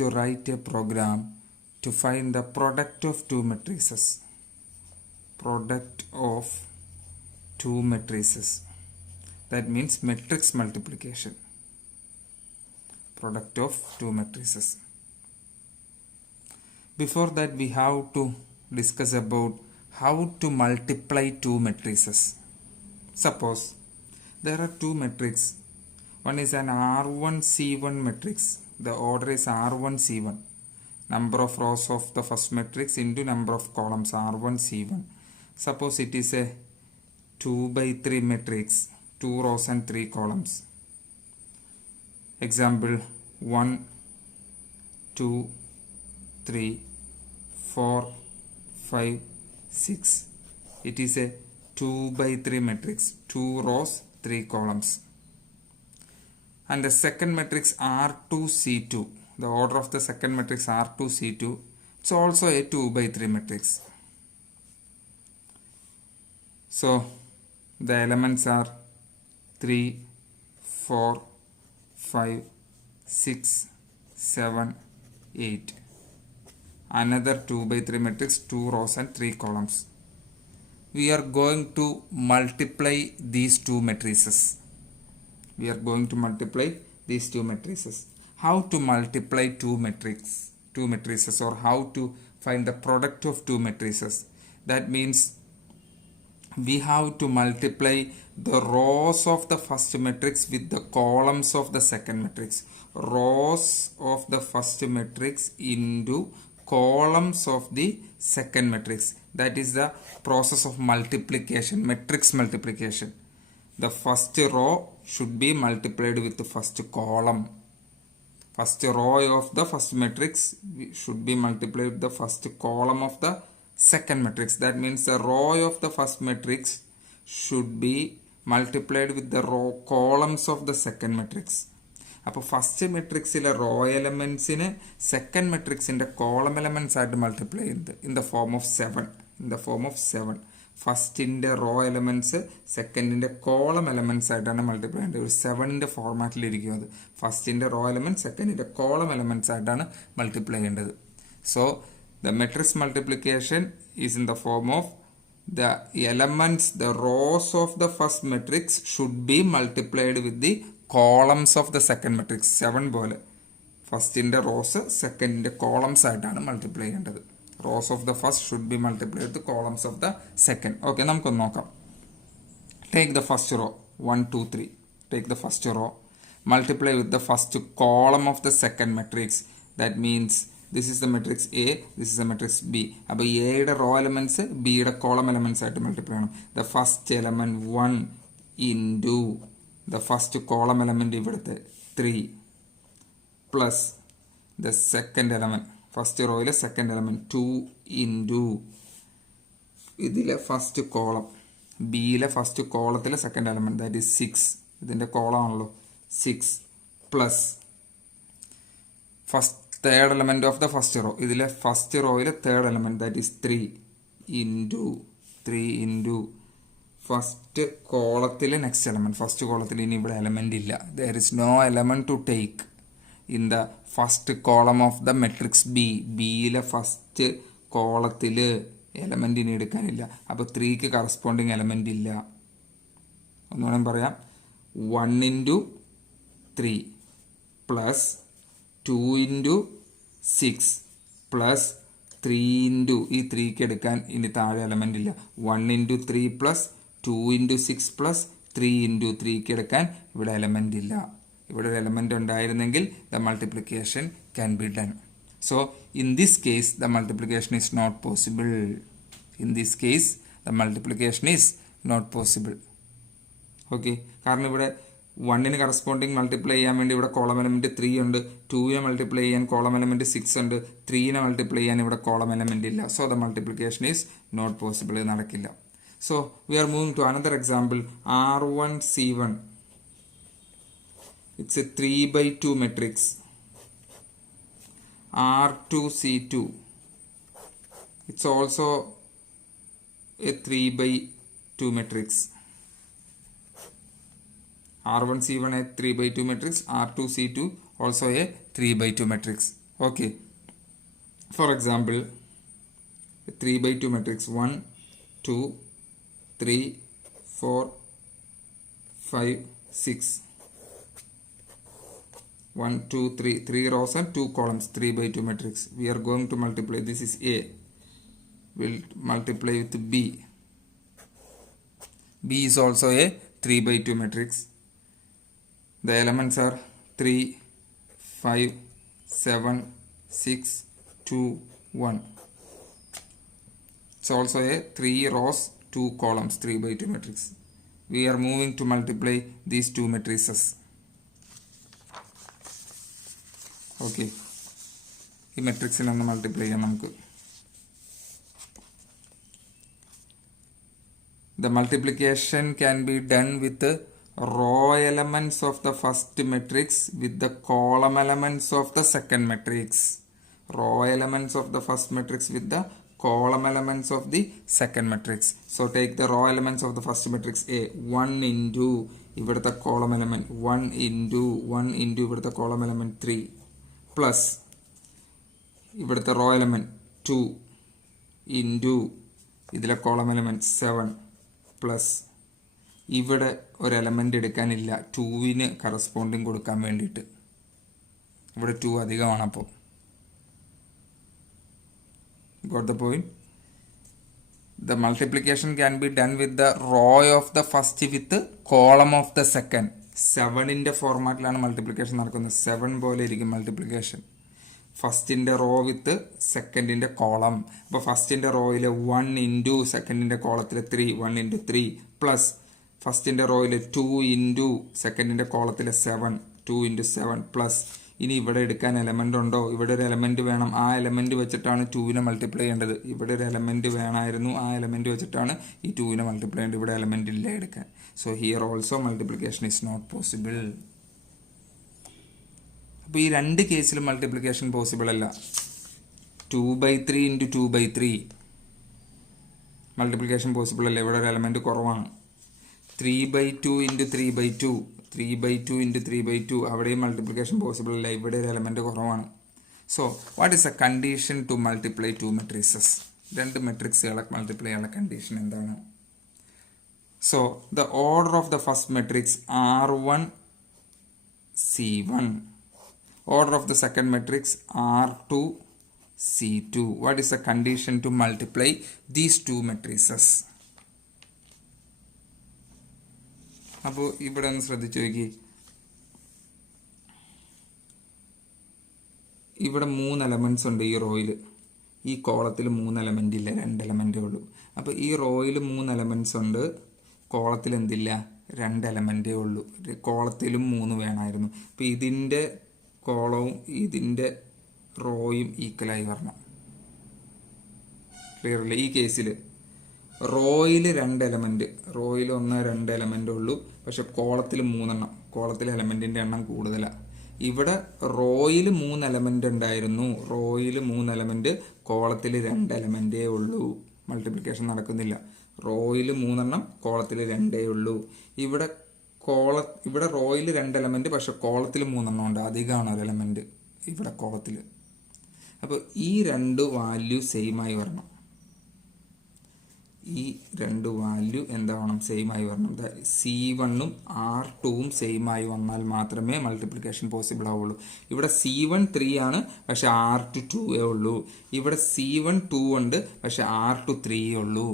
to write a program to find the product of two matrices. Product of two matrices. That means matrix multiplication. Product of two matrices. Before that, we have to discuss about how to multiply two matrices. Suppose there are two matrices. One is an R1C1 matrix. The order is R1C1. Number of rows of the first matrix into number of columns R1C1. Suppose it is a 2 by 3 matrix, 2 rows and 3 columns. Example 1, 2, 3, 4, 5, 6. It is a 2 by 3 matrix, 2 rows, 3 columns. And the second matrix R2C2. The order of the second matrix R2C2. It's also a 2 by 3 matrix. So the elements are 3, 4, 5, 6, 7, 8. Another 2 by 3 matrix, 2 rows and 3 columns. We are going to multiply these two matrices. We are going to multiply these two matrices. How to multiply two matrices, or how to find the product of two matrices? That means we have to multiply the rows of the first matrix with the columns of the second matrix. Rows of the first matrix into columns of the second matrix. That is the process of multiplication, matrix multiplication. The first row should be multiplied with the first column. First row of the first matrix should be multiplied with the first column of the second matrix. That means the row of the first matrix should be multiplied with the row columns of the second matrix. അപ്പോൾ first മെട്രിക്സിലെ row എലമെൻസിനെ second മെട്രിക്സിൻ്റെ column elements ആയിട്ട് multiply ചെയ്യുന്നത് in the form of seven. ഫസ്റ്റിൻ്റെ row elements സെക്കൻഡിൻ്റെ column elements ആയിട്ടാണ് multiply ചെയ്യേണ്ടത്. ഒരു 7ന്റെ ഫോർമാറ്റിലിരിക്കുന്നത്. ഫസ്റ്റിൻ്റെ റോ എലമെൻറ്റ് സെക്കൻഡിൻ്റെ കോളം എലമെൻസ് ആയിട്ടാണ് മൾട്ടിപ്ലൈ ചെയ്യേണ്ടത്. So the matrix multiplication is in the form of the elements, the rows of the first matrix should be multiplied with the columns of the second matrix. 7 പോലെ ഫസ്റ്റിൻ്റെ rose സെക്കൻഡിൻ്റെ columns ആയിട്ടാണ് multiply ചെയ്യേണ്ടത്. Rose of the first should be multiply with columns of the second. Okay, നമുക്കൊന്ന് നോക്കാം. Take the first raw 1, 2, 3. Take the first raw, multiply with the first column of the second matrix. That means this is the matrix A, this is the matrix B. അപ്പോൾ എയുടെ row elements ബിയുടെ column elements ആയിട്ട് multiply ചെയ്യണം. The first element 1 into the first column element ഇവിടുത്തെ 3 plus the second element, first റോയിലെ second element 2 into ഇതിലെ first column ബിയിലെ first കോളത്തിലെ സെക്കൻഡ് എലമെൻറ്റ് ദാറ്റ് ഈസ് 6. ഇതിൻ്റെ കോളമാണല്ലോ 6 plus first third element of the first row. ഇതിലെ first റോയിലെ third element that is 3 into first കോളത്തിലെ നെക്സ്റ്റ് എലമെൻറ്റ്. ഫസ്റ്റ് കോളത്തിൽ ഇനി ഇവിടെ എലമെൻ്റ് ഇല്ല. There is no element to take in the first column of the matrix B. ബിയിലെ first കോളത്തിൽ element ഇനി എടുക്കാനില്ല. അപ്പോൾ 3ക്ക് കറസ്പോണ്ടിങ് എലമെൻ്റ് ഇല്ല. ഒന്നുകൂടെ പറയാം, 1 into 3 plus 2 into 6 plus 3 into ഈ 3ക്ക് എടുക്കാൻ ഇനി താഴെ എലമെൻ്റ് ഇല്ല. 1 into 3 plus 2 into 6 plus 3 into 3ക്ക് എടുക്കാൻ ഇവിടെ എലമെൻ്റ് ഇല്ല. ഇവിടെ ഒരു എലമെൻ്റ് ഉണ്ടായിരുന്നെങ്കിൽ the multiplication can be done. So in this case the multiplication is not possible. Okay, കാരണം ഇവിടെ 1ന് കറസ്പോണ്ടിങ് മൾട്ടിപ്ലൈ ചെയ്യാൻ വേണ്ടി ഇവിടെ കോളം എലമെൻറ്റ് 3 ഉണ്ട്. 2നെ മൾട്ടിപ്ലൈ ചെയ്യാൻ കോളം എലമെൻറ്റ് 6 ഉണ്ട്. 3നെ മൾട്ടിപ്ലൈ ചെയ്യാൻ ഇവിടെ കോളം എലമെൻറ്റ് ഇല്ല. So the multiplication is not possible. ഇത് നടക്കില്ല. So we are moving to another example. R1C1. It's a 3/2 matrix. R2C2. It's also a 3/2 matrix. R1C1 a 3/2 matrix. R2C2 also a 3/2 matrix. Okay. For example, 3 by 2 matrix 1, 2, 3, 4, 5, 6. 1, 2, 3. 3 rows and 2 columns. 3 by 2 matrix. We are going to multiply. This is A. We'll multiply with B. B is also a 3 by 2 matrix. The elements are 3, 5, 7, 6, 2, 1. It's also a 3 rows, 2 columns, 3 by 2 matrix. We are moving to multiply these two matrices. Okay. ഈ മെട്രിക്സിനെ ഒന്ന് multiply ചെയ്യാം നമുക്ക്. The multiplication can be done with the row elements of the first matrix with the column elements of the second matrix. Row elements of the first matrix with the column elements of the second matrix. So take the row elements of the first matrix A. 1 into ഇവിടുത്തെ column element 1 into ഇവിടുത്തെ column element 3 plus ഇവിടുത്തെ row element 2 into ഇതിലെ column element 7 plus ഇവിടെ ഒരു element എടുക്കാനില്ല 2-ന് corresponding കൊടുക്കാൻ വേണ്ടിയിട്ട്. ഇവിടെ 2 അധികമാണ്. അപ്പോൾ got the point. The multiplication can be done with the row of the first with column of the second. 7-ന്റെ ഫോർമാറ്റിലാണ് മൾട്ടിപ്ലിക്കേഷൻ നടക്കുന്നത്. 7 പോലെ ഇരിക്കും മൾട്ടിപ്ലിക്കേഷൻ. ഫസ്റ്റിൻ്റെ റോ വിത്ത് സെക്കൻഡിൻ്റെ കോളം. അപ്പോൾ ഫസ്റ്റിൻ്റെ റോയിൽ 1 ഇൻറ്റു സെക്കൻഡിൻ്റെ കോളത്തിൽ 3 1 ഇൻറ്റു 3 പ്ലസ് ഫസ്റ്റിൻ്റെ റോയിൽ 2 ഇൻറ്റു സെക്കൻഡിൻ്റെ കോളത്തിൽ 7 2 ഇൻറ്റു 7 പ്ലസ് ഇനി ഇവിടെ എടുക്കാൻ എലമെൻ്റ് ഉണ്ടോ? ഇവിടെ ഒരു എലമെൻ്റ് വേണം. ആ എലമെൻ്റ് വെച്ചിട്ടാണ് 2-നെ മൾട്ടിപ്ലൈ ചെയ്യേണ്ടത്. ഇവിടെ ഒരു എലമെൻ്റ് വേണമായിരുന്നു. ആ എലമെൻ്റ് വെച്ചിട്ടാണ് ഈ 2-നെ മൾട്ടിപ്ലൈ ചെയ്യേണ്ടത്. ഇവിടെ എലമെൻ്റ് ഇല്ല എടുക്കാൻ. So here also multiplication is not possible. അപ്പോൾ ഈ രണ്ട് കേസിലും മൾട്ടിപ്ലിക്കേഷൻ പോസിബിൾ അല്ല. 2/3 ഇൻറ്റു 2/3 മൾട്ടിപ്ലിക്കേഷൻ പോസിബിൾ അല്ല. ഇവിടെ ഒരു എലമെൻറ്റ് കുറവാണ്. 3/2 ഇൻറ്റു 3/2 3/2 ഇൻറ്റു 3/2 അവിടെയും മൾട്ടിപ്ലിക്കേഷൻ പോസിബിൾ അല്ല. ഇവിടെ ഒരു എലമെൻറ്റ് കുറവാണ്. So what is a condition to multiply 2 matrices? രണ്ട് മെട്രിക്സുകളെ മൾട്ടിപ്ലൈ ചെയ്യാനുള്ള കണ്ടീഷൻ എന്താണ്? So the order of the first matrix R1 C1. Order of the second matrix R2 C2. What is the condition to multiply these two matrices? അപ്പോൾ ഇവിടെ ഒന്ന് ശ്രദ്ധിച്ചു നോക്കി. ഇവിടെ 3 എലമെൻറ്റ്സ് ഉണ്ട് ഈ റോയിൽ. ഈ കോളത്തിൽ 3 എലമെൻ്റ് ഇല്ല, 2 എലമെൻറ്റേ ഉള്ളൂ. അപ്പോൾ ഈ റോയിൽ 3 എലമെൻറ്റ്സ് ഉണ്ട്, കോളത്തിൽ എന്തില്ല, 2 എലമെൻ്റേ ഉള്ളൂ. കോളത്തിലും 3 വേണമായിരുന്നു. അപ്പോൾ ഇതിൻ്റെ കോളവും ഇതിൻ്റെ റോയും ഈക്വലായി വരണം. ക്ലിയർ അല്ലേ? ഈ കേസിൽ റോയിൽ 2 എലമെൻറ്റ്, റോയിൽ 1 2 എലമെൻ്റ് ഉള്ളൂ. പക്ഷെ കോളത്തിൽ 3 എണ്ണം, കോളത്തിൽ എലമെൻറ്റിൻ്റെ എണ്ണം കൂടുതലാണ്. ഇവിടെ റോയിൽ 3 എലമെൻ്റ് ഉണ്ടായിരുന്നു. റോയിൽ 3 എലമെൻറ്റ്, കോളത്തിൽ 2 എലമെൻറ്റേ ഉള്ളൂ. മൾട്ടിപ്ലിക്കേഷൻ നടക്കുന്നില്ല. റോയിൽ 3 എണ്ണം, കോളത്തിൽ 2 ഉള്ളൂ. ഇവിടെ റോയിൽ 2 എലമെൻറ്റ്, പക്ഷെ കോളത്തിൽ 3 എണ്ണം ഉണ്ട്. അധികമാണ് ഒരു എലമെൻറ്റ് ഇവിടെ കോളത്തിൽ. അപ്പോൾ ഈ 2 വാല്യൂ സെയിം ആയി വരണം. ഈ 2 വാല്യൂ എന്താവണം? സെയിം ആയി വരണം. C1ഉം R2ഉം സെയിം ആയി വന്നാൽ മാത്രമേ മൾട്ടിപ്ലിക്കേഷൻ പോസിബിൾ ആവുള്ളൂ. ഇവിടെ C1 3 ആണ്, പക്ഷെ R2 2 ഉള്ളൂ. ഇവിടെ C1 2 ഉണ്ട്, പക്ഷെ R2 3 ഉള്ളൂ.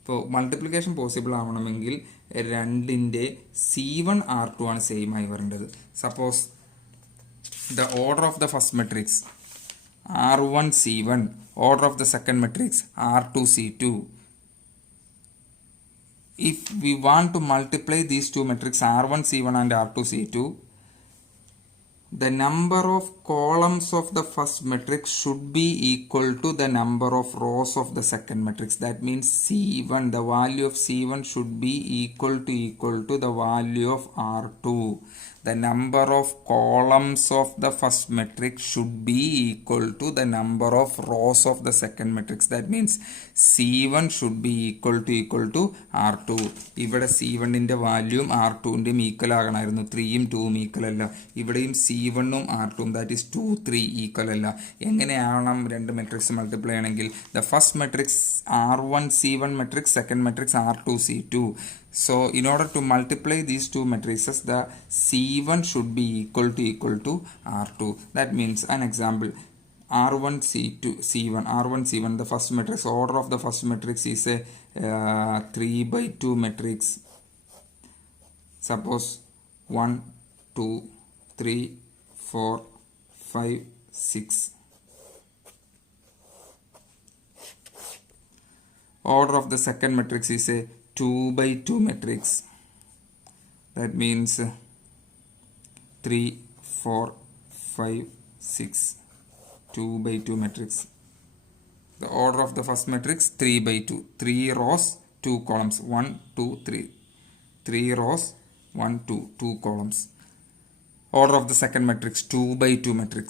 ഇപ്പോൾ മൾട്ടിപ്ലിക്കേഷൻ പോസിബിൾ ആവണമെങ്കിൽ 2ൻ്റെ C1 R2 ആണ് സെയിം ആയി വരേണ്ടത്. Suppose the order of the first matrix R1 C1, order of the second matrix R2 C2. If we want to multiply these two matrices R1 C1 and R2 C2, the number of columns of the first matrix should be equal to the number of rows of the second matrix. That means C1, the value of C1 should be equal to the value of R2. the number of columns of the first matrix should be equal to the number of rows of the second matrix. That means C1 should be equal to R2. ഇവിടെ C1 ന്റെ വാല്യൂം R2 ന്റെയും equal ആകണമായിരുന്നു. 3യും 2ഉം equal അല്ല. ഇവിടെയും C1ഉം R2ഉം that is 2 3 equal അല്ല. എങ്ങനെയാവണം രണ്ട് matrix multiply ആണെങ്കിൽ? The first matrix R1 C1 matrix, second matrix R2 C2. So in order to multiply these two matrices, the C1 should be equal to R2. That means an example, R1 C2 C1 R1 C1, the first matrix, order of the first matrix is a 3/2 matrix. Suppose 1 2 3 4 5 6. Order of the second matrix is a 2/2 matrix. That means 3 4 5 6. 2/2 matrix. The order of the first matrix 3/2. 3 rows 2 columns. 1 2 3. 3 rows 1 2 2 columns. Order of the second matrix 2/2 matrix.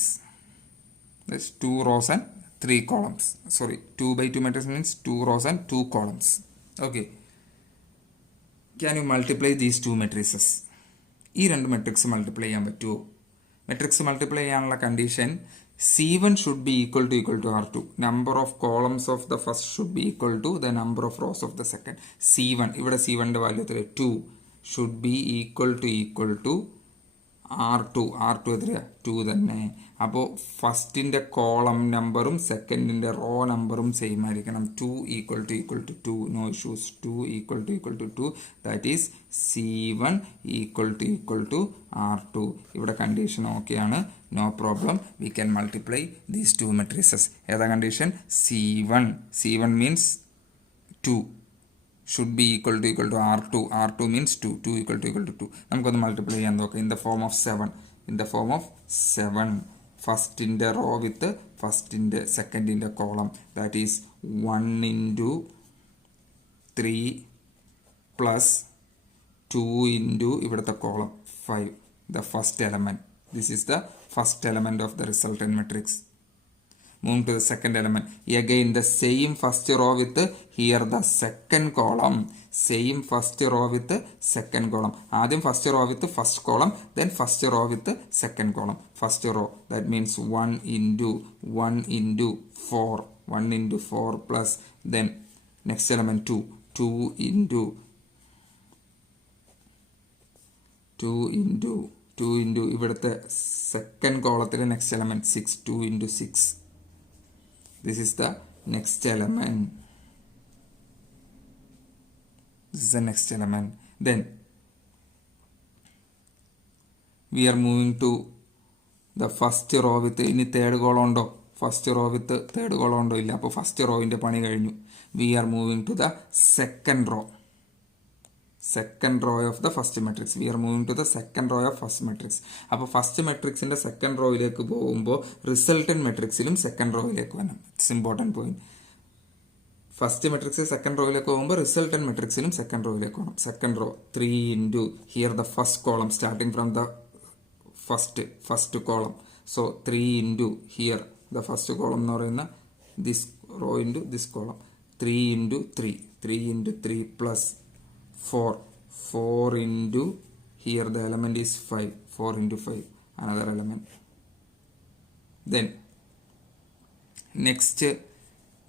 That's 2 rows and 3 columns. Sorry, 2/2 matrix means 2 rows and 2 columns. Okay. Can you multiply these two matrices? ഈ രണ്ട് matrix multiply ചെയ്യാൻ പറ്റുമോ? Matrix multiply ചെയ്യാനുള്ള condition C1 should be equal to R2. Number of columns of the first should be equal to the number of rows of the second. C1, ഇവിടെ C1 ന്റെ value എത്ര? 2 should be equal to R2. R2 എത്രയാ? 2 തന്നെ. അപ്പോൾ ഫസ്റ്റിൻ്റെ column നമ്പറും സെക്കൻഡിൻ്റെ raw നമ്പറും same ആയിരിക്കണം. 2 equal to 2. No issues. 2 equal to 2. That is C1 equal to R2. ഇവിടെ കണ്ടീഷൻ ഓക്കെ ആണ്. No problem. We can multiply these two matrices. ഏതാ condition? C1 means 2. should be equal to R2. R2 means 2. 2 equal to 2. നമുക്കൊന്ന് multiply ചെയ്യാൻ നോക്കാം. In the form of 7. First in the row with first in the second in the column. That is 1 into 3 plus 2 into ഇവിടുത്തെ column 5. The first element. This is the first element of the resultant matrix. Move to the second element. Again the same first row with here the second column. Same first row with second column. ആദ്യം first row with first column, then first row with second column. First row, that means 1 into 4. 1 into 4 plus then next element 2. 2 into ഇവിടുത്തെ second കോളത്തിലെ next element 6. 2 into 6. This is the next element. Then we are moving to the first row with ഇനി third column ഉണ്ടോ? First row വിത്ത് third column ഉണ്ടോ? ഇല്ല. അപ്പോൾ first റോവിൻ്റെ പണി കഴിഞ്ഞു. We are moving to the second row of the first matrix. We are moving to the second row of first matrix. അപ്പോൾ first മെട്രിക്സിന്റെ second റോയിലേക്ക് പോകുമ്പോൾ റിസൾട്ടന്റ് മെട്രിക്സിലും സെക്കൻഡ് റോയിലേക്ക് വരണം. It's important point. First matrix second റോയിലേക്ക് പോകുമ്പോൾ resultant മെട്രിക്സിലും സെക്കൻഡ് റോയിലേക്ക് വേണം. Second row 3 into here the first column starting from the first column. So 3 into here the first column എന്ന് പറയുന്ന this row into this column. 3 into 3 plus 4 into here the element is 5. 4 into 5 another element. Then next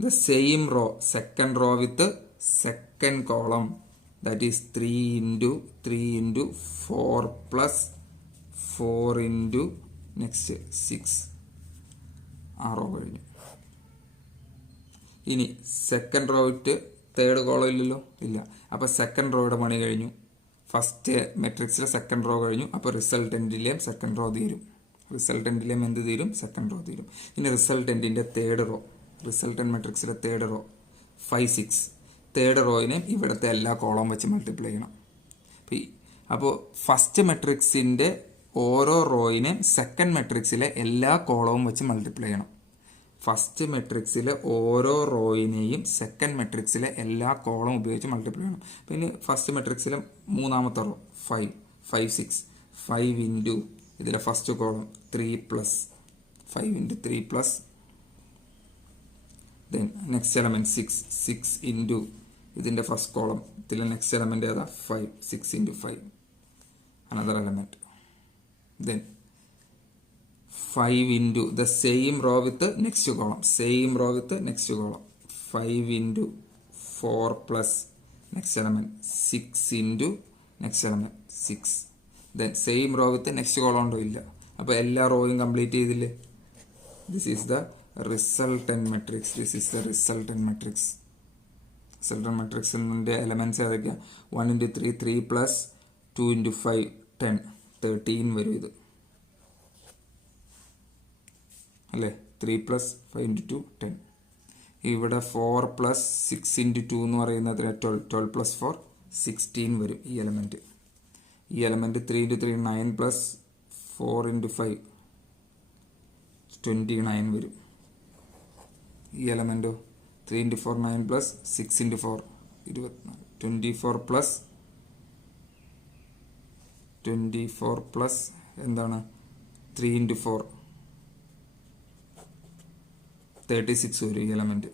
the same row, second row with the second column, that is 3 into 4 plus 4 into next 6. ആ raw കഴിഞ്ഞു. ഇനി second row ഇട്ട് third column ഇല്ലല്ലോ? ഇല്ല. അപ്പോൾ second റോയുടെ പണി കഴിഞ്ഞു. First മെട്രിക്സിലെ second row കഴിഞ്ഞു. അപ്പോൾ റിസൾട്ടൻറ്റിലെയും സെക്കൻഡ് റോ തീരും. റിസൾട്ടൻറ്റിലെയും എന്ത് തീരും? സെക്കൻഡ് റോ തീരും. ഇനി റിസൾട്ടൻറ്റിൻ്റെ തേർഡ് റോ, റിസൾട്ടൻറ്റ് മെട്രിക്സിലെ തേർഡ് റോ 5 6. തേർഡ് റോയിനെ ഇവിടുത്തെ എല്ലാ കോളവും വെച്ച് മൾട്ടിപ്ലൈ ചെയ്യണം. അപ്പോൾ ഫസ്റ്റ് മെട്രിക്സിൻ്റെ ഓരോ റോയിനെ സെക്കൻഡ് മെട്രിക്സിലെ എല്ലാ കോളവും വെച്ച് മൾട്ടിപ്ലൈ ചെയ്യണം. ഫസ്റ്റ് മെട്രിക്സിലെ ഓരോ റോയിനെയും സെക്കൻഡ് മെട്രിക്സിലെ എല്ലാ കോളം ഉപയോഗിച്ച് മൾട്ടിപ്ലൈ ചെയ്യണം. പിന്നെ ഫസ്റ്റ് മെട്രിക്സിലെ മൂന്നാമത്തെ റോ 5 6. 5 into ഇതിലെ first column 3 plus 5 into 3 plus, then next element 6 into ഇതിൻ്റെ ഫസ്റ്റ് കോളം ഇതിലെ നെക്സ്റ്റ് എലമെന്റ് ഏതാ 5 6 into 5 another element, then 5 into the same row with the next column 5 into 4 plus next element 6 into next element 6, then same row with the next column ഉണ്ടോ ഇല്ല. അപ്പോൾ എല്ലാ റോയും complete ചെയ്തില്ലേ. This is the resultant matrix. Resultant matrix ന്റെ elements ഏതൊക്കെയാണ്? 1 into 3 3 plus 2 into 5 10 13 വരും ഇത് അല്ലേ. 3 plus 5 into 2 10. ഇവിടെ 4 plus 6 into 2 എന്ന് പറയുന്നത് 12 plus 4 16 വരും ഈ എലമെന്റ്. 3 into 3 9 plus 4 into 5 29 വരും. ഈ എലമെന്റോ 3 into 4 9 plus 6 into 4 24 plus എന്താണ് 3 into 4 36 വരും ഈ element.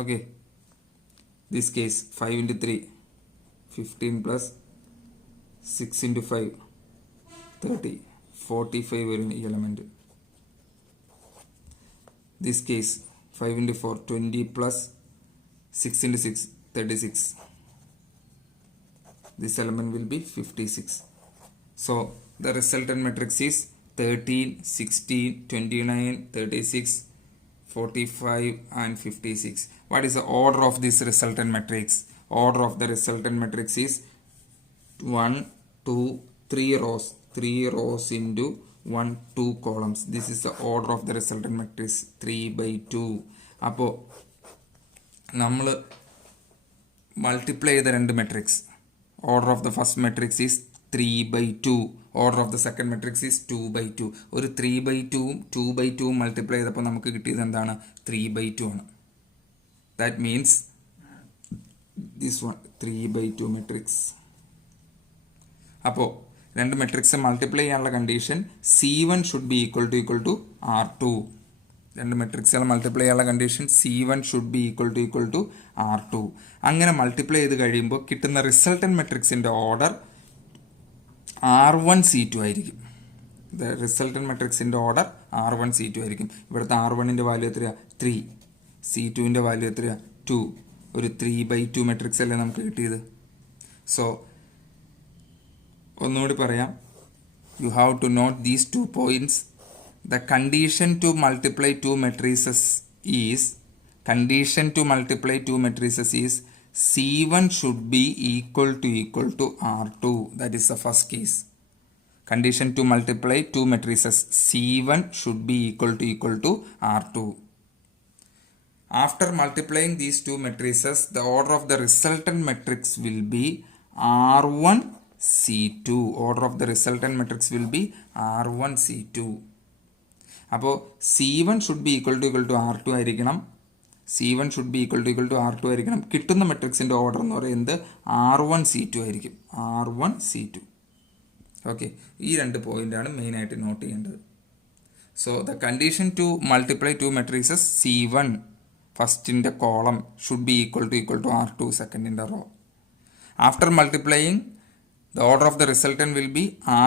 Okay, this case 5 into 3 15 plus 6 into 5 30 45 വരും ഈ element. This case 5 into 4 20 plus 6 into 6 36. This element will be 56. So the resultant matrix is 13 16 29 36 45 and 56. What is the order of this resultant matrix? Order of the resultant matrix is 1 2 3 rows into 1 2 columns. This is the order of the resultant matrix 3/2. അപ്പോൾ നമ്മൾ multiply ചെയ്ത രണ്ട് matrix, order of the first matrix is 3/2, order of the second matrix is 2/2. ഒരു 3/2ഉം 2/2ഉം multiply ചെയ്തപ്പോൾ നമുക്ക് കിട്ടിയത് എന്താണ്? 3/2 ആണ്. That means this one 3/2 matrix. അപ്പോൾ രണ്ട് മെട്രിക്സ് മൾട്ടിപ്ലൈ ചെയ്യാനുള്ള condition C1 should be equal to R2. രണ്ട് മെട്രിക്സുകൾ മൾട്ടിപ്ലൈ ചെയ്യാനുള്ള condition C1 should be equal to R2. അങ്ങനെ മൾട്ടിപ്ലൈ ചെയ്ത് കഴിയുമ്പോൾ കിട്ടുന്ന റിസൾട്ടന്റ് മെട്രിക്സിന്റെ ഓർഡർ R1 C2 ആയിരിക്കും. റിസൾട്ടന്റ് മെട്രിക്സിന്റെ ഓർഡർ R1 C2 ആയിരിക്കും. ഇവിടുത്തെ R1ന്റെ വാല്യൂ എത്രയാ? 3. C2ന്റെ വാല്യൂ എത്രയാ? 2. ഒരു 3/2 മെട്രിക്സ് അല്ലേ നമുക്ക് കിട്ടിയത്. സോ ഒന്നുകൂടി പറയാം, you have to note these 2 points. The condition to multiply two matrices is C1 should be equal to R2. That is the first case. Condition to multiply two matrices, C1 should be equal to R2. After multiplying these two matrices, the order of the resultant matrix will be R1 C2. Order of the resultant matrix will be R1 C2. അപ്പോൾ C1 should be equal to R2 ആയിരിക്കണം. കിട്ടുന്ന മെട്രിക്സിന്റെ order എന്ന് പറയുന്നത് R1 C2 ആയിരിക്കും. R1 C2. Okay, ഈ രണ്ട് പോയിന്റാണ് മെയിൻ ആയിട്ട് നോട്ട് ചെയ്യേണ്ടത്. So the condition to multiply two matrices C1 ഫസ്റ്റിന്റെ column should be equal to R2 സെക്കൻഡിന്റെ row. After multiplying the order of the resultant will be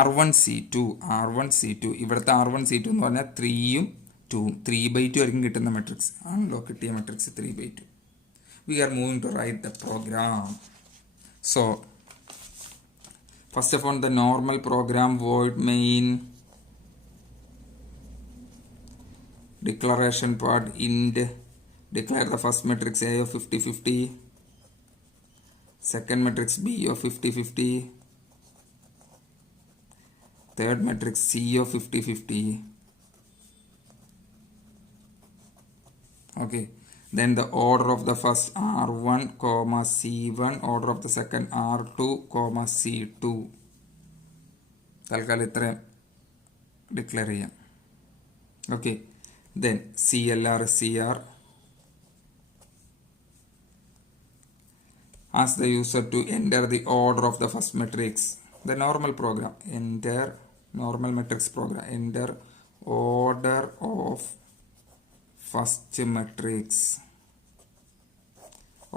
R1 C2. ഇവിടുത്തെ R1 C2 എന്ന് പറഞ്ഞാൽ 3ഉം 2ഉം 3/2 ആയിരിക്കും കിട്ടുന്ന മെട്രിക്സ് ആണല്ലോ. കിട്ടിയ matrix 3/2. We are moving to write the program. So first of all, the normal program void main declaration part int declare the first matrix A of 50/50, second matrix B of 50/50, third matrix C of 50/50. Okay, then the order of the first R1 comma C1, order of the second R2 comma C2. തൽക്കാലം ഇത്രയും declare ചെയ്യാം. Okay, then CLR CR. Ask the user to enter the order of the first matrix. the normal program. Enter normal matrix program. Enter order of first matrix.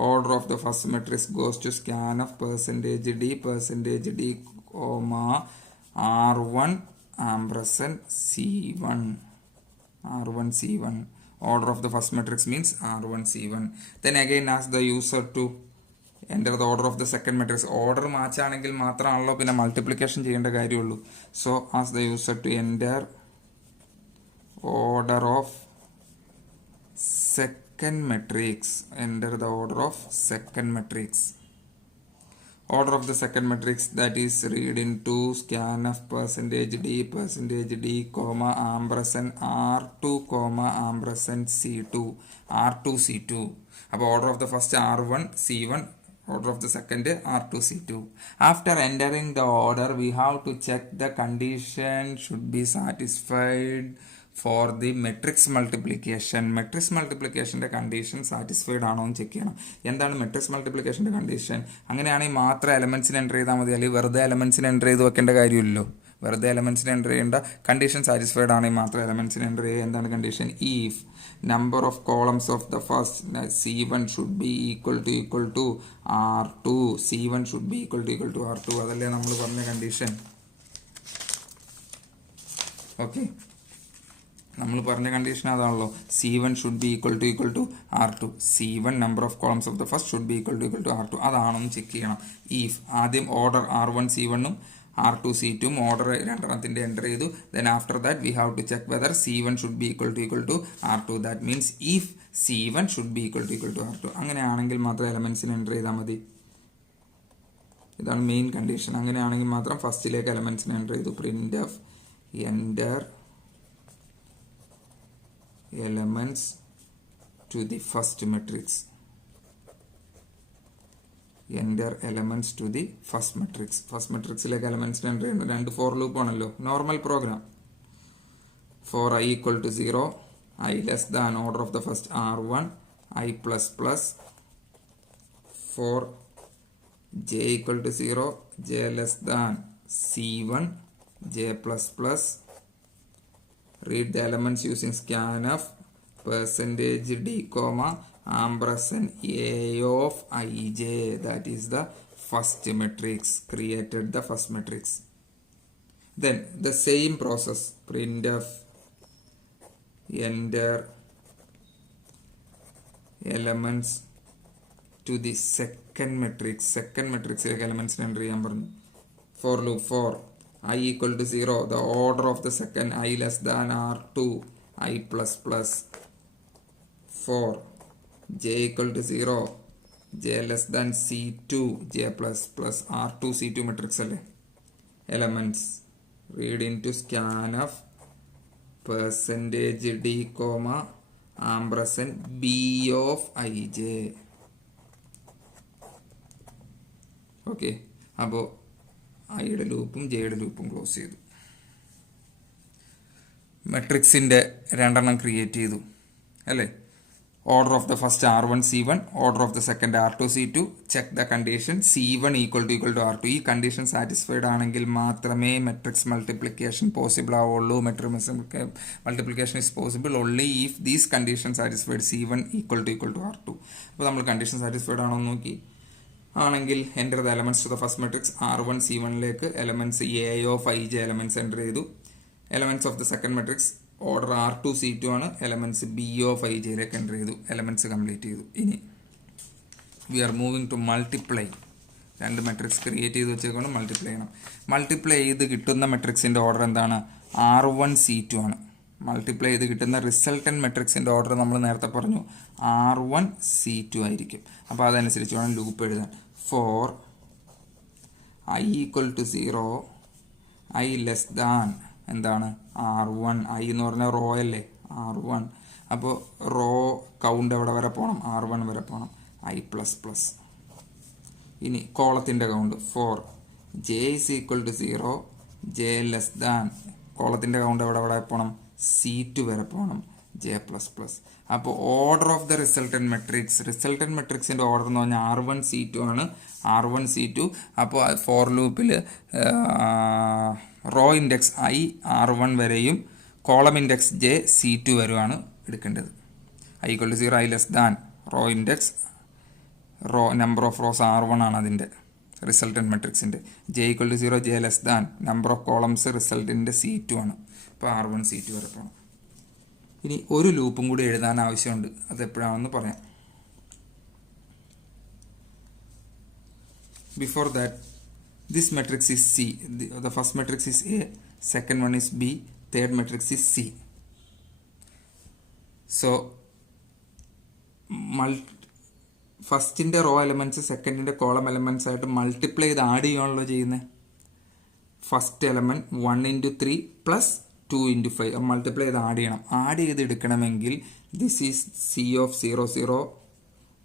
Order of the first matrix goes to scanf %d, comma R1 ampersand C1. R1 C1. Order of the first matrix means R1 C1. Then again ask the user to enter the order of the second matrix. Order മാച്ചാണെങ്കിൽ മാത്രമാണല്ലോ പിന്നെ multiplication ചെയ്യേണ്ട കാര്യമുള്ളൂ. So ask the user to enter order of second matrix. Enter the order of second matrix. Order of the second matrix, that is read into scanf %d, comma ampersand R2, comma ampersand C2. R2 C2. അപ്പോൾ order of the first R1 C1, order of the second R2 C2. After entering the order, we have to check the condition should be satisfied for the matrix multiplication. Matrix multiplicationന്റെ condition satisfied ആണോ എന്ന് check ചെയ്യണം. എന്താണ് matrix മൾട്ടിപ്ലിക്കേഷൻ്റെ condition? അങ്ങനെയാണെങ്കിൽ മാത്രം എലമെൻസിന് enter ചെയ്താൽ മതി, അല്ലെങ്കിൽ വെറുതെ എലമെൻസിന് എൻ്റർ ചെയ്ത് വെക്കേണ്ട കാര്യമില്ലല്ലോ. വെറുതെ എലമെൻസിന് എൻ്റർ ചെയ്യേണ്ട, കണ്ടീഷൻ സാറ്റിസ്ഫൈഡ് ആണെങ്കിൽ മാത്രം എലമെൻസിന് എൻ്റർ ചെയ്യുക. എന്താണ് condition? If number of columns of the first C1 should be equal to R2. C1 should be equal to R2. അതല്ലേ നമ്മൾ പറഞ്ഞ കണ്ടീഷൻ. ഓക്കെ, നമ്മൾ പറഞ്ഞ കണ്ടീഷൻ അതാണല്ലോ. C1 should be equal to R2. C1 number of columns of the first should be equal to R2. അതാണെന്ന് check ചെയ്യണം. if ആദ്യം order R1 C1 R2 C2 order രണ്ടെണ്ണത്തിൻ്റെ എൻ്റർ ചെയ്തു. then after that we have to check whether C1 should be equal to R2. that means if C1 should be equal to R2. അങ്ങനെയാണെങ്കിൽ മാത്രം എലമെൻസിന് enter ചെയ്താൽ മതി. ഇതാണ് main condition. അങ്ങനെയാണെങ്കിൽ മാത്രം ഫസ്റ്റിലേക്ക് എലമെൻസിന് enter ചെയ്തു. printf enter elements to the first matrix. Enter elements to the first matrix. First matrixിലേക്ക് എലമെൻസിന് എൻ്റർ ചെയ്യുന്നു. രണ്ട് ഫോർ ലൂപ്പ് ആണല്ലോ, normal program. for I equal to 0, I less than order of the first R1, I plus plus. for j equal to 0, j less than C1, j plus plus. Read the elements using scanf %d, comma ampersand a of ij. That is the first matrix. Created the first matrix. Then the same process, printf enter elements to the second matrix. Second matrix elements enter ചെയ്യാൻ പറഞ്ഞു. for loop for I equal to 0, the order of the second I less than R2, I plus plus. for j equal to 0, j less than C2, j plus plus. R2 C2 matrix അല്ലേ. elements read into scanf %d, comma ampersand b of ij. Okay, അപ്പോൾ ഐയുടെ ലൂപ്പും ജെയുടെ ലൂപ്പും close ചെയ്തു. മെട്രിക്സിൻ്റെ രണ്ടെണ്ണം create ചെയ്തു അല്ലേ. Order of the first R1 C1, order of the second R2 C2. Check the condition C1 equal to R2. ഈ കണ്ടീഷൻ സാറ്റിസ്ഫൈഡ് ആണെങ്കിൽ മാത്രമേ മെട്രിക്സ് മൾട്ടിപ്ലിക്കേഷൻ പോസിബിൾ ആവുള്ളൂ. Matrix multiplication is possible only if these condition satisfied C1 equal to R2. അപ്പോൾ നമ്മൾ condition satisfied ആണോ എന്ന് നോക്കി. ആണെങ്കിൽ enter the elements to the first matrix. R1 C1ലേക്ക് elements a of ij elements enter ചെയ്തു. Elements of the second matrix order R2 C2 ആണ്. Elements b of ijയിലേക്ക് എൻ്റർ ചെയ്തു. എലമെൻറ്റ്സ് കംപ്ലീറ്റ് ചെയ്തു. ഇനി we are moving to multiply. രണ്ട് matrix create ചെയ്ത് വെച്ചേക്കൊണ്ട് മൾട്ടിപ്ലൈ ചെയ്യണം. മൾട്ടിപ്ലൈ ചെയ്ത് കിട്ടുന്ന മെട്രിക്സിൻ്റെ ഓർഡർ എന്താണ്? R1 C2 ആണ്. മൾട്ടിപ്ലൈ ചെയ്ത് കിട്ടുന്ന റിസൾട്ടൻറ്റ് മെട്രിക്സിൻ്റെ ഓർഡർ നമ്മൾ നേരത്തെ പറഞ്ഞു R1 C2 ആയിരിക്കും. അപ്പോൾ അതനുസരിച്ച് വേണം ലൂപ്പ് എഴുതാൻ. for I equal to 0, I less than എന്താണ് R1. I എന്ന് പറഞ്ഞാൽ റോ അല്ലേ, R1. അപ്പോൾ റോ കൗണ്ട് എവിടെ വരെ പോകണം? R1 വരെ പോകണം. I plus plus. ഇനി കോളത്തിൻ്റെ count for j is equal to 0, j less than കോളത്തിൻ്റെ കൗണ്ട് എവിടെ പോകണം? C2 വരെ പോകണം. J plus plus. അപ്പോൾ ഓർഡർ ഓഫ് ദ റിസൾട്ടൻ മെട്രിക്സിൻ്റെ ഓർഡർ എന്ന് പറഞ്ഞാൽ R1C2 ആണ്. R1C2. അപ്പോൾ ഫോർ ലൂപ്പിൽ റോ ഇൻഡെക്സ് I R1 വരെയും കോളം ഇൻഡെക്സ് J C2 വരെയാണ് എടുക്കേണ്ടത്. I = 0, I less than row index number of rows R1 ആണ് അതിൻ്റെ റിസൾട്ടൻറ്റ് മെട്രിക്സിൻ്റെ. J = 0, J less than number of columns റിസൾട്ടിൻ്റെ C2 ആണ്. അപ്പോൾ R1C2 വരെ പോകണം. ഇനി ഒരു ലൂപ്പും കൂടി എഴുതാൻ ആവശ്യമുണ്ട്. അതെപ്പോഴാണെന്ന് പറയാം. Before that, this matrix is C. The first matrix is A, second one is B, third matrix is C. So ഫസ്റ്റിൻ്റെ റോ എലമെൻറ്റ്സ് സെക്കൻഡിൻ്റെ കോളം എലമെൻറ്റ്സ് ആയിട്ട് മൾട്ടിപ്ലൈ ചെയ്ത് ആഡ് ചെയ്യുകയാണല്ലോ ചെയ്യുന്നത്. ഫസ്റ്റ് എലമെൻറ്റ് 1 × 3 + 2 × 5 മൾട്ടിപ്ലൈ ചെയ്ത് ആഡ് ചെയ്യണം. ആഡ് ചെയ്ത് എടുക്കണമെങ്കിൽ this is C(0,0),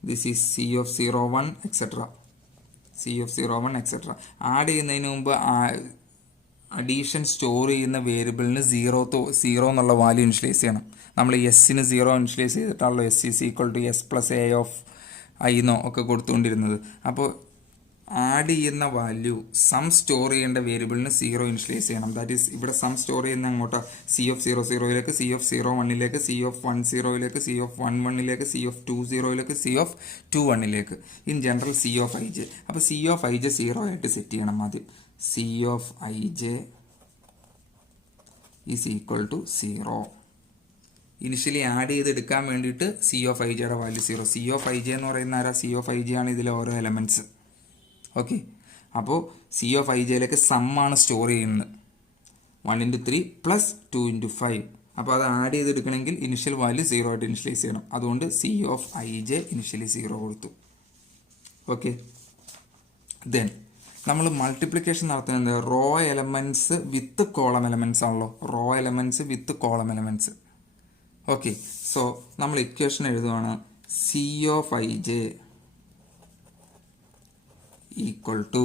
this is C(0,1), etcetera C(0,1), etcetera. Add ചെയ്യുന്നതിന് മുമ്പ് അഡീഷൻ സ്റ്റോർ ചെയ്യുന്ന വേരിയബിളിന് 0 എന്നുള്ള വാല്യൂ ഇനിഷ്യലൈസ് ചെയ്യണം. നമ്മൾ എസ്സിന് 0 initialise ചെയ്തിട്ടാണല്ലോ S = S + A of I എന്നോ ഒക്കെ കൊടുത്തുകൊണ്ടിരുന്നത്. അപ്പോൾ ആഡ് ചെയ്യുന്ന വാല്യൂ സം സ്റ്റോർ ചെയ്യേണ്ട വേരിയബിളിന് 0 ഇനിഷ്യലൈസ് ചെയ്യണം. ദാറ്റ് ഈസ് ഇവിടെ സം സ്റ്റോർ ചെയ്യുന്ന അങ്ങോട്ട് C(0,0)ലേക്ക്, C(0,1)ലേക്ക്, C(10)ലേക്ക്, C(11)ലേക്ക്, C(20)ലേക്ക്, C(21)ലേക്ക്. In general C(ij). അപ്പോൾ C(ij) 0 ആയിട്ട് സെറ്റ് ചെയ്യണം ആദ്യം. C(ij) = 0. ഇനിഷ്യലി ആഡ് ചെയ്തെടുക്കാൻ വേണ്ടിയിട്ട് C(ijയുടെ വാല്യൂ 0. C(ij) എന്ന് പറയുന്ന ആരാ? C(ij) ആണ് ഇതിലെ ഓരോ എലമെൻറ്റ്സ്. ഓക്കെ. അപ്പോൾ C(ijയിലേക്ക് സമ്മാണ് സ്റ്റോർ ചെയ്യുന്നത്. 1 × 3 + 2 × 5. അപ്പോൾ അത് ആഡ് ചെയ്തെടുക്കണമെങ്കിൽ ഇനിഷ്യൽ വാല്യൂ 0 ആയിട്ട് ഇനിഷ്യലൈസ് ചെയ്യണം. അതുകൊണ്ട് C(ij) ഇനിഷ്യലി 0 കൊടുത്തു. ഓക്കെ. ദെൻ നമ്മൾ മൾട്ടിപ്ലിക്കേഷൻ നടത്തുന്നത് റോ എലമെൻറ്റ്സ് വിത്ത് കോളം എലമെൻറ്റ്സ് ആണല്ലോ. റോ എലമെൻറ്റ്സ് വിത്ത് കോളം എലമെൻറ്റ്സ്. ഓക്കെ. സോ നമ്മൾ ഇക്വേഷൻ എഴുതുവാണ്. C(ij) =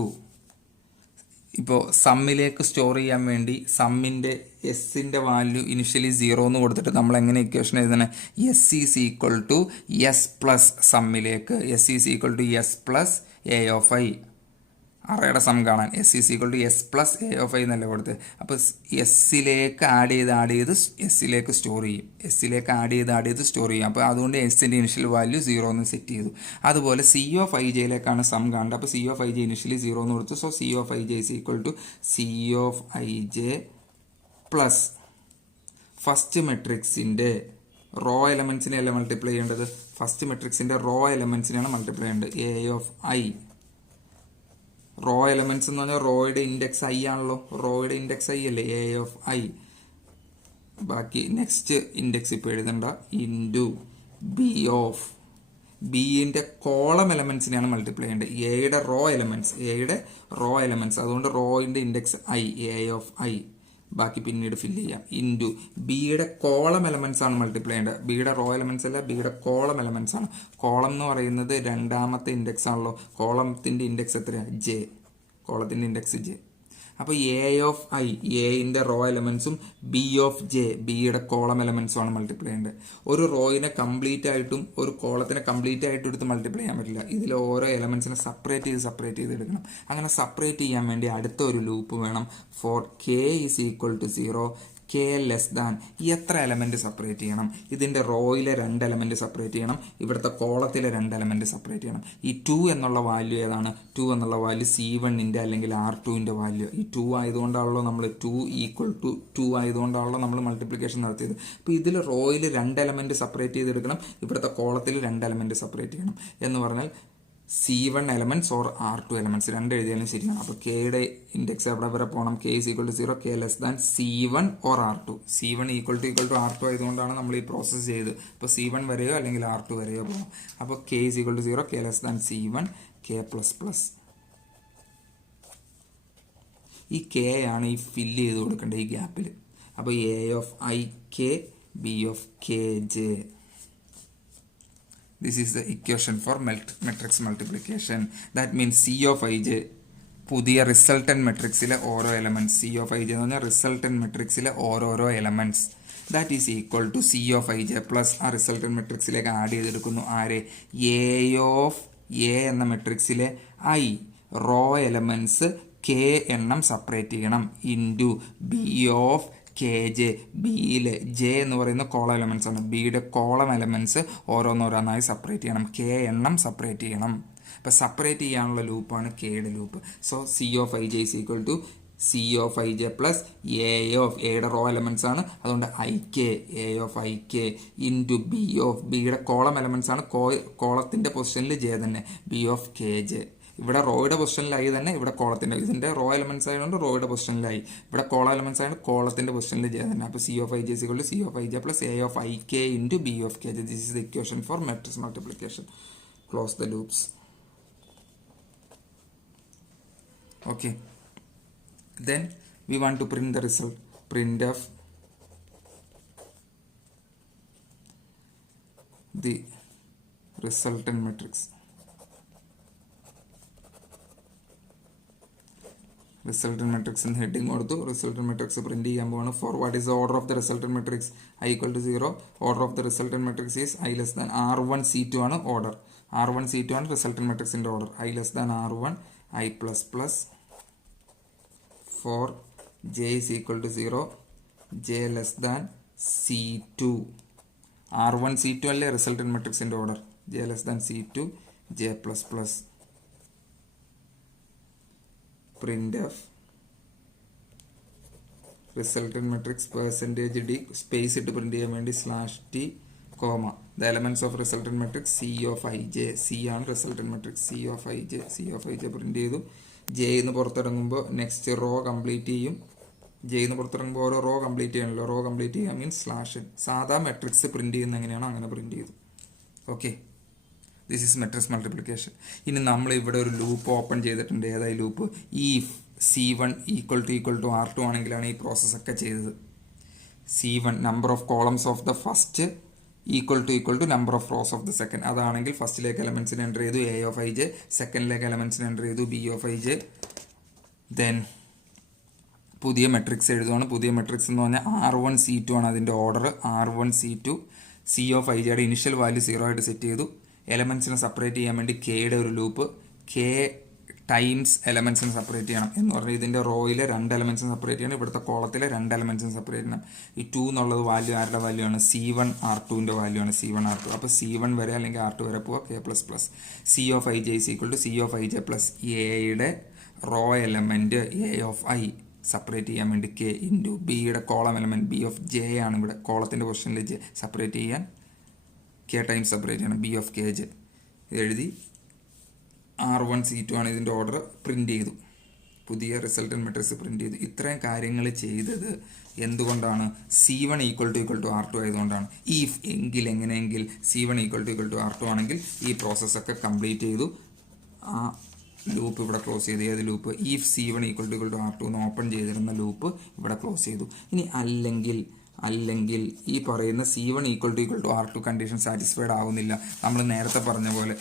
ഇപ്പോൾ സമ്മിലേക്ക് സ്റ്റോർ ചെയ്യാൻ വേണ്ടി സമ്മിൻ്റെ എസ്സിൻ്റെ വാല്യൂ ഇനിഷ്യലി 0 എന്ന് കൊടുത്തിട്ട് നമ്മൾ എങ്ങനെ ഇക്വേഷൻ എഴുതണേ? S = S + സമ്മിലേക്ക് S = S + A of I. അറയുടെ സം കാണാൻ S = S + A of I എന്നല്ലേ കൊടുത്ത്. അപ്പോൾ എസ്സിലേക്ക് ആഡ് ചെയ്ത് എസ്സിലേക്ക് സ്റ്റോർ ചെയ്യും. എസ്സിലേക്ക് ആഡ് ചെയ്ത് സ്റ്റോർ ചെയ്യും. അപ്പോൾ അതുകൊണ്ട് എസ്സിൻ്റെ ഇനിഷ്യൽ വാല്യൂ 0 എന്ന് സെറ്റ് ചെയ്തു. അതുപോലെ C(ijയിലേക്കാണ് സം കാണേണ്ടത്. അപ്പോൾ C(ij) ഇനിഷ്യലി 0 എന്ന് കൊടുത്തു. So C(ij) = C(ij) plus first മെട്രിക്സിൻ്റെ റോ എലമെൻറ്റ്സിനെയല്ല മൾട്ടിപ്ലൈ ചെയ്യേണ്ടത്. ഫസ്റ്റ് മെട്രിക്സിൻ്റെ റോ എലമെൻറ്റ്സിനെയാണ് മൾട്ടിപ്ലൈ ചെയ്യേണ്ടത്. A of I. Row elements എന്ന് പറഞ്ഞാൽ റോയുടെ ഇൻഡെക്സ് I ആണല്ലോ. റോയുടെ ഇൻഡെക്സ് I അല്ലേ? A of I. ബാക്കി നെക്സ്റ്റ് ഇൻഡെക്സ് ഇപ്പോൾ എഴുതണ്ട. ഇൻറ്റു B of ബിൻ്റെ കോളം എലമെൻറ്റ്സിനെയാണ് മൾട്ടിപ്ലൈ ചെയ്യേണ്ടത്. എയുടെ റോ എലമെൻറ്റ്സ് അതുകൊണ്ട് റോയിൻ്റെ index I, A of I. ബാക്കി പിന്നീട് ഫില്ല് ചെയ്യാം. ഇൻറ്റു ബിയുടെ കോളം എലമെൻറ്റ്സ് ആണ് മൾട്ടിപ്ലൈ ചെയ്യേണ്ടത്. ബിയുടെ റോ എലമെൻറ്റ്സ് അല്ല, ബിയുടെ കോളം എലമെൻറ്റ്സ് ആണ്. കോളം എന്ന് പറയുന്നത് രണ്ടാമത്തെ ഇൻഡെക്സ് ആണല്ലോ. കോളത്തിൻ്റെ ഇൻഡെക്സ് എത്രയാണ്? J. കോളത്തിൻ്റെ ഇൻഡെക്സ് J. അപ്പോൾ A of I, എയുടെ റോ എലമെൻറ്റ്സും B of J, ബിയുടെ കോളം എലമെൻറ്റ്സും ആണ് മൾട്ടിപ്ലൈ ചെയ്യേണ്ടത്. ഒരു റോയിനെ കംപ്ലീറ്റ് ആയിട്ടും ഒരു കോളത്തിനെ കംപ്ലീറ്റ് ആയിട്ടും എടുത്ത് മൾട്ടിപ്ലൈ ചെയ്യാൻ പറ്റില്ല. ഇതിൽ ഓരോ എലമെൻറ്റ്സിനെ സെപ്പറേറ്റ് ചെയ്ത് എടുക്കണം. അങ്ങനെ സെപ്പറേറ്റ് ചെയ്യാൻ വേണ്ടി അടുത്ത ഒരു ലൂപ്പ് വേണം. For K = 0, K less than എത്ര എലമെൻറ്റ് സെപ്പറേറ്റ് ചെയ്യണം? ഇതിൻ്റെ റോയിലെ 2 എലമെൻറ്റ് സെപ്പറേറ്റ് ചെയ്യണം. ഇവിടുത്തെ കോളത്തിലെ 2 എലമെൻറ്റ് സെപ്പറേറ്റ് ചെയ്യണം. ഈ 2 എന്നുള്ള വാല്യൂ ഏതാണ്? 2 എന്നുള്ള വാല്യൂ C1ൻ്റെ അല്ലെങ്കിൽ R2ൻ്റെ വാല്യൂ. ഈ 2 ആയതുകൊണ്ടാണല്ലോ നമ്മൾ 2 = 2 ആയതുകൊണ്ടാണല്ലോ നമ്മൾ മൾട്ടിപ്ലിക്കേഷൻ നടത്തിയത്. അപ്പോൾ ഇതിൽ റോയിൽ 2 എലമെൻറ്റ് സെപ്പറേറ്റ് ചെയ്തെടുക്കണം. ഇവിടുത്തെ കോളത്തിൽ 2 എലമെൻറ്റ് സെപ്പറേറ്റ് ചെയ്യണം. എന്ന് പറഞ്ഞാൽ C1 elements or R2 elements 2 എഴുതിയാലും ശരിയാണ്. അപ്പോൾ കെയുടെ ഇൻഡെക്സ് എവിടെ വരെ പോകണം? K = 0, K less than C1 or R2. C1 = R2 ആയതുകൊണ്ടാണ് നമ്മൾ ഈ പ്രോസസ്സ് ചെയ്ത്. അപ്പോൾ C1 വരെയോ അല്ലെങ്കിൽ R2 വരെയോ പോകാം. അപ്പോൾ K = 0, K less than C1, K ++. ഈ K ആണ് ഈ ഫില്ല് ചെയ്ത് കൊടുക്കേണ്ടത് ഈ ഗ്യാപ്പിൽ. അപ്പോൾ A of I K, B of K J. This is the equation for matrix multiplication. That means C of ij പുതിയ റിസൾട്ടൻ മെട്രിക്സിലെ ഓരോ എലമെൻറ്റ്സ്. C of ij എന്ന് പറഞ്ഞാൽ റിസൾട്ടൻ മെട്രിക്സിലെ ഓരോരോ elements. That is equal to C of I J plus ആ resultant മെട്രിക്സിലേക്ക് add ചെയ്തെടുക്കുന്നു ആരെ എ ഓഫ് എ എന്ന മെട്രിക്സിലെ ഐ റോ എലമെന്റ്സ് കെ എണ്ണം സെപ്പറേറ്റ് ചെയ്യണം into B of K J ബിയിലെ ജെ എന്ന് പറയുന്ന കോളം എലമെന്റ്സ് ആണ് ബിയുടെ കോളം എലമെന്റ്സ് ഓരോന്നോരോന്നായി സെപ്പറേറ്റ് ചെയ്യണം കെ എണ്ണം സെപ്പറേറ്റ് ചെയ്യണം. അപ്പം സെപ്പറേറ്റ് ചെയ്യാനുള്ള ലൂപ്പാണ് കെയുടെ loop. So C of I J is equal to C of I J plus A of എയുടെ റോ എലമെന്റ്സ് ആണ് അതുകൊണ്ട് I K A of I K into B of ബിയുടെ കോളം എലമെന്റ്സ് ആണ് കോളത്തിന്റെ പൊസിഷനിൽ ജെ തന്നെ ബി ഓഫ് കെ ജെ. ഇവിടെ റോയുടെ പൊസിഷനിലായി തന്നെ ഇവിടെ കോളത്തിന്റെ ഇതിന്റെ റോ എലമെന്റ്സ് ആയതുകൊണ്ട് റോയുടെ പൊസിഷനിലായി ഇവിടെ കോള എലമെന്റ്സ് ആയതുകൊണ്ട് കോളത്തിന്റെ പൊസിഷനിൽ ജെ തന്നെ. അപ്പോൾ C of I J equal to C of I J plus A of I K into B of K J. This is the equation for matrix multiplication. Close the loops. Okay, then we want to print the result. Print of the resultant matrix. Resultant matrix in heading കൊടുത്തു. Resultant matrix print ചെയ്യാൻ പോവാണ്. For what is the order of the resultant matrix? I equal to 0. Order of the resultant matrix is I less than R1 C2 ആണ് order. R1 C2 ആണ് resultant matrix in order. I less than R1 I plus plus for j is equal to 0 j less than C2 R1 C2 അല്ലേ resultant matrix in order j less than C2 j plus plus printf resultant matrix percentage d space ഇട്ട് print ചെയ്യാൻ വേണ്ടി /t comma the elements of resultant matrix C of ij C ആണ് resultant matrix C of ij print ചെയ്തു. ജെ എന്ന് പുറത്തിറങ്ങുമ്പോൾ next row complete ചെയ്യും. ജെ എന്ന് പുറത്തിറങ്ങുമ്പോൾ ഓരോ റോ കംപ്ലീറ്റ് ചെയ്യണമല്ലോ. റോ കംപ്ലീറ്റ് ചെയ്യാൻ മീൻസ് / സാധാ മെട്രിക്സ് പ്രിന്റ് ചെയ്യുന്ന എങ്ങനെയാണോ അങ്ങനെ പ്രിന്റ് ചെയ്തു. Okay, this is matrix multiplication. ഇനി നമ്മൾ ഇവിടെ ഒരു ലൂപ്പ് ഓപ്പൺ ചെയ്തിട്ടുണ്ട്. ഏതായി loop? If C1 equal to R2 ആണെങ്കിലാണ് ഈ പ്രോസസ് ഒക്കെ ചെയ്തത്. C1 number of columns of the first equal to number of rows of the second. അതാണെങ്കിൽ ഫസ്റ്റിലേക്ക് എലമെന്റ്സിന് എൻ്റർ ചെയ്തു എ ഓഫ് ഐ ജെ, സെക്കൻഡിലേക്ക് എലമെന്റ്സിന് എൻ്റർ ചെയ്തു B of I J. Then പുതിയ മെട്രിക്സ് എഴുതുകയാണ്. പുതിയ മെട്രിക്സ് എന്ന് പറഞ്ഞാൽ R1 C2 ആണ് അതിൻ്റെ order. R1 C2 C of I ജെയുടെ ഇനിഷ്യൽ വാല്യൂ 0 ആയിട്ട് സെറ്റ് ചെയ്തു. എലമെന്റ്സിനെ സെപ്പറേറ്റ് ചെയ്യാൻ വേണ്ടി കെയുടെ ഒരു ലൂപ്പ് കെ ടൈംസ് എലമെന്റ്സിനെ സെപ്പറേറ്റ് ചെയ്യണം എന്ന് പറഞ്ഞാൽ ഇതിന്റെ റോയിലെ 2 എലമെന്റ്സിനെ സെപ്പറേറ്റ് ചെയ്യണം. ഇവിടുത്തെ കോളത്തിലെ 2 എലമെന്റ്സിനെ സെപ്പറേറ്റ് ചെയ്യണം. ഈ 2 എന്നുള്ളത് വാല്യൂ ആരുടെ വാല്യൂ ആണ്? C1 R2ന്റെ വാല്യൂ ആണ്. C1 R2. അപ്പോൾ C1 വരെ അല്ലെങ്കിൽ R2 വരെ പോവാ K plus plus C of I J is equal to C of I J plus എയുടെ row element A of I separate ചെയ്യാൻ വേണ്ടി കെ ഇൻറ്റു ബിയുടെ column element B of J ആണ് ഇവിടെ കോളത്തിന്റെ പൊസിഷനിൽ ജെ സെപ്പറേറ്റ് ചെയ്യാൻ കെ ടൈം സെപ്പറേറ്റ് ചെയ്യണം ബി ഓഫ് കെ ജെ എഴുതി. R1 C2 ആണ് ഇതിൻ്റെ ഓർഡർ പ്രിന്റ് ചെയ്തു. പുതിയ റിസൾട്ടൻ മെട്രിക്സ് പ്രിന്റ് ചെയ്തു. ഇത്രയും കാര്യങ്ങൾ ചെയ്തത് എന്തുകൊണ്ടാണ്? C1 ഈക്വൽ ടു R2 ആയതുകൊണ്ടാണ്. ഈഫ് എങ്കിൽ എങ്ങനെയെങ്കിൽ C1 ഈക്വൽ ടു R2 ആണെങ്കിൽ ഈ പ്രോസസ്സൊക്കെ കംപ്ലീറ്റ് ചെയ്തു. ആ ലൂപ്പ് ഇവിടെ ക്ലോസ് ചെയ്തു. ഏത് loop? If C1 equal to R2 എന്ന് ഓപ്പൺ ചെയ്തിരുന്ന ലൂപ്പ് ഇവിടെ ക്ലോസ് ചെയ്തു. ഇനി അല്ലെങ്കിൽ ഈ പറയുന്ന C1 equal to R2 condition satisfied ആവുന്നില്ല. നമ്മൾ നേരത്തെ പറഞ്ഞ പോലെ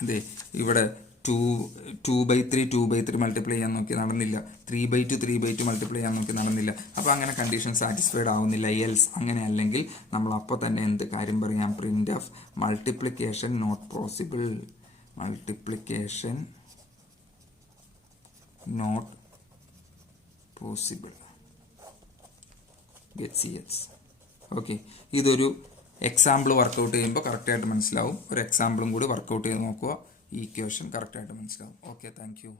അതെ ഇവിടെ 2/3 മൾട്ടിപ്ലൈ ചെയ്യാൻ നോക്കി നടന്നില്ല. 3/2 മൾട്ടിപ്ലൈ ചെയ്യാൻ നോക്കി നടന്നില്ല. അപ്പോൾ അങ്ങനെ കണ്ടീഷൻ സാറ്റിസ്ഫൈഡ് ആവുന്നില്ല. എൽസ് അങ്ങനെ അല്ലെങ്കിൽ നമ്മൾ അപ്പോൾ തന്നെ എന്ത് കാര്യം പറയാം? Print of multiplication not possible. Multiplication not possible get CH. Okay, ഇതൊരു എക്സാമ്പിൾ വർക്കൗട്ട് ചെയ്യുമ്പോൾ കറക്റ്റായിട്ട് മനസ്സിലാവും. ഒരു എക്സാമ്പിളും കൂടി വർക്കൗട്ട് ചെയ്ത് നോക്കുക. ഈ ഇക്വേഷൻ കറക്റ്റായിട്ട് മനസ്സിലാവും. Okay, thank you.